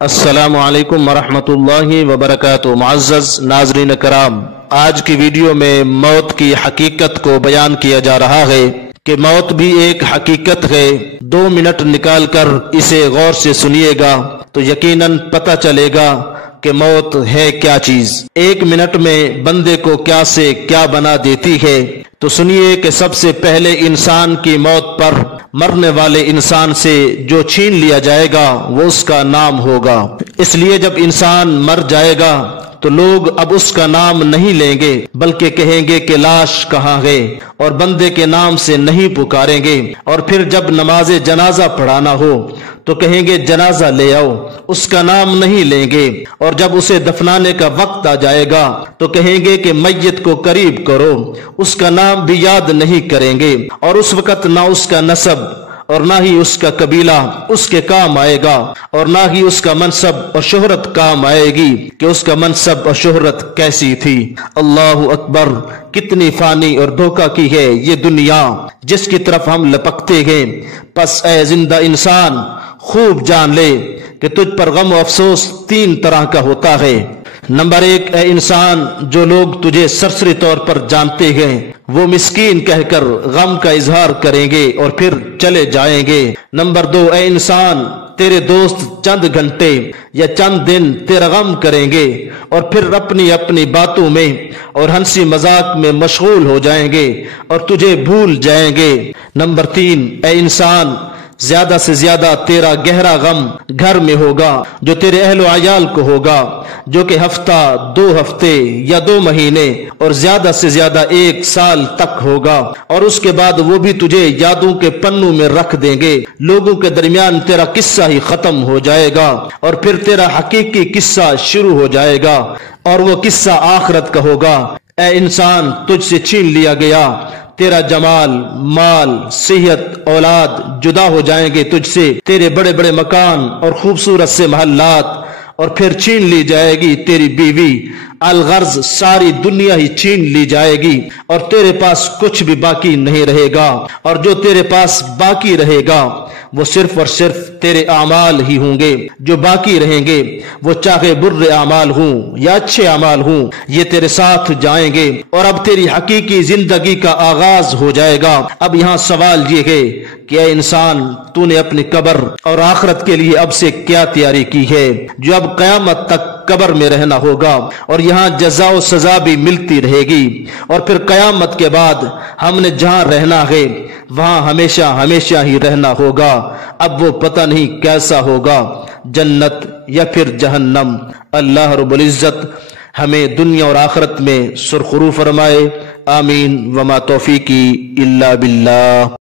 السلام علیکم ورحمۃ وبرکاتہ۔ معزز ناظرین کرام، آج کی ویڈیو میں موت کی حقیقت کو بیان کیا جا رہا ہے کہ موت بھی ایک حقیقت ہے۔ 2 منٹ نکال کر اسے غور سے سنیے گا تو یقیناً پتہ چلے گا کہ موت ہے کیا چیز، 1 منٹ میں بندے کو کیا سے کیا بنا دیتی ہے۔ تو سنیے کہ سب سے پہلے انسان کی موت پر مرنے والے انسان سے جو چھین لیا جائے گا وہ اس کا نام ہوگا۔ اس لیے جب انسان مر جائے گا تو لوگ اب اس کا نام نہیں لیں گے بلکہ کہیں گے کہ لاش کہاں ہے، اور بندے کے نام سے نہیں پکاریں گے۔ اور پھر جب نماز جنازہ پڑھانا ہو تو کہیں گے جنازہ لے آؤ، اس کا نام نہیں لیں گے۔ اور جب اسے دفنانے کا وقت آ جائے گا تو کہیں گے کہ میت کو قریب کرو، اس کا نام بھی یاد نہیں کریں گے۔ اور اس وقت نہ اس کا نسب اور نہ ہی اس کا قبیلہ اس کے کام آئے گا، اور نہ ہی اس کا منصب اور شہرت کام آئے گی کہ اس کا منصب اور شہرت کیسی تھی۔ اللہ اکبر! کتنی فانی اور دھوکہ کی ہے یہ دنیا جس کی طرف ہم لپکتے ہیں۔ پس اے زندہ انسان، خوب جان لے کہ تجھ پر غم و افسوس 3 طرح کا ہوتا ہے۔ نمبر 1، اے انسان، جو لوگ تجھے سرسری طور پر جانتے ہیں وہ مسکین کہہ کر غم کا اظہار کریں گے اور پھر چلے جائیں گے۔ نمبر 2، اے انسان، تیرے دوست چند گھنٹے یا چند دن تیرا غم کریں گے اور پھر اپنی اپنی باتوں میں اور ہنسی مذاق میں مشغول ہو جائیں گے اور تجھے بھول جائیں گے۔ نمبر 3، اے انسان، زیادہ سے زیادہ تیرا گہرا غم گھر میں ہوگا جو تیرے اہل و عیال کو ہوگا، جو کہ ہفتہ، 2 ہفتے یا 2 مہینے اور زیادہ سے زیادہ 1 سال تک ہوگا، اور اس کے بعد وہ بھی تجھے یادوں کے پنوں میں رکھ دیں گے۔ لوگوں کے درمیان تیرا قصہ ہی ختم ہو جائے گا اور پھر تیرا حقیقی قصہ شروع ہو جائے گا، اور وہ قصہ آخرت کا ہوگا۔ اے انسان، تجھ سے چھین لیا گیا تیرا جمال، مال، صحت، اولاد جدا ہو جائیں گے تجھ سے، تیرے بڑے بڑے مکان اور خوبصورت سے محلات، اور پھر چھین لی جائے گی تیری بیوی، الغرض ساری دنیا ہی چھین لی جائے گی اور تیرے پاس کچھ بھی باقی نہیں رہے گا، اور جو تیرے پاس باقی رہے گا وہ صرف اور صرف تیرے اعمال ہی ہوں گے جو باقی رہیں گے، وہ چاہے برے اعمال ہوں یا اچھے اعمال ہوں، یہ تیرے ساتھ جائیں گے۔ اور اب تیری حقیقی زندگی کا آغاز ہو جائے گا۔ اب یہاں سوال یہ ہے کہ اے انسان، تو نے اپنی قبر اور آخرت کے لیے اب سے کیا تیاری کی ہے، جو اب قیامت تک قبر میں رہنا ہوگا اور یہاں جزا و سزا بھی ملتی رہے گی، اور پھر قیامت کے بعد ہم نے جہاں رہنا ہے وہاں ہمیشہ ہمیشہ ہی رہنا ہوگا۔ اب وہ پتہ نہیں کیسا ہوگا، جنت یا پھر جہنم۔ اللہ رب العزت ہمیں دنیا اور آخرت میں سرخرو فرمائے، آمین۔ وما توفیقی الا باللہ۔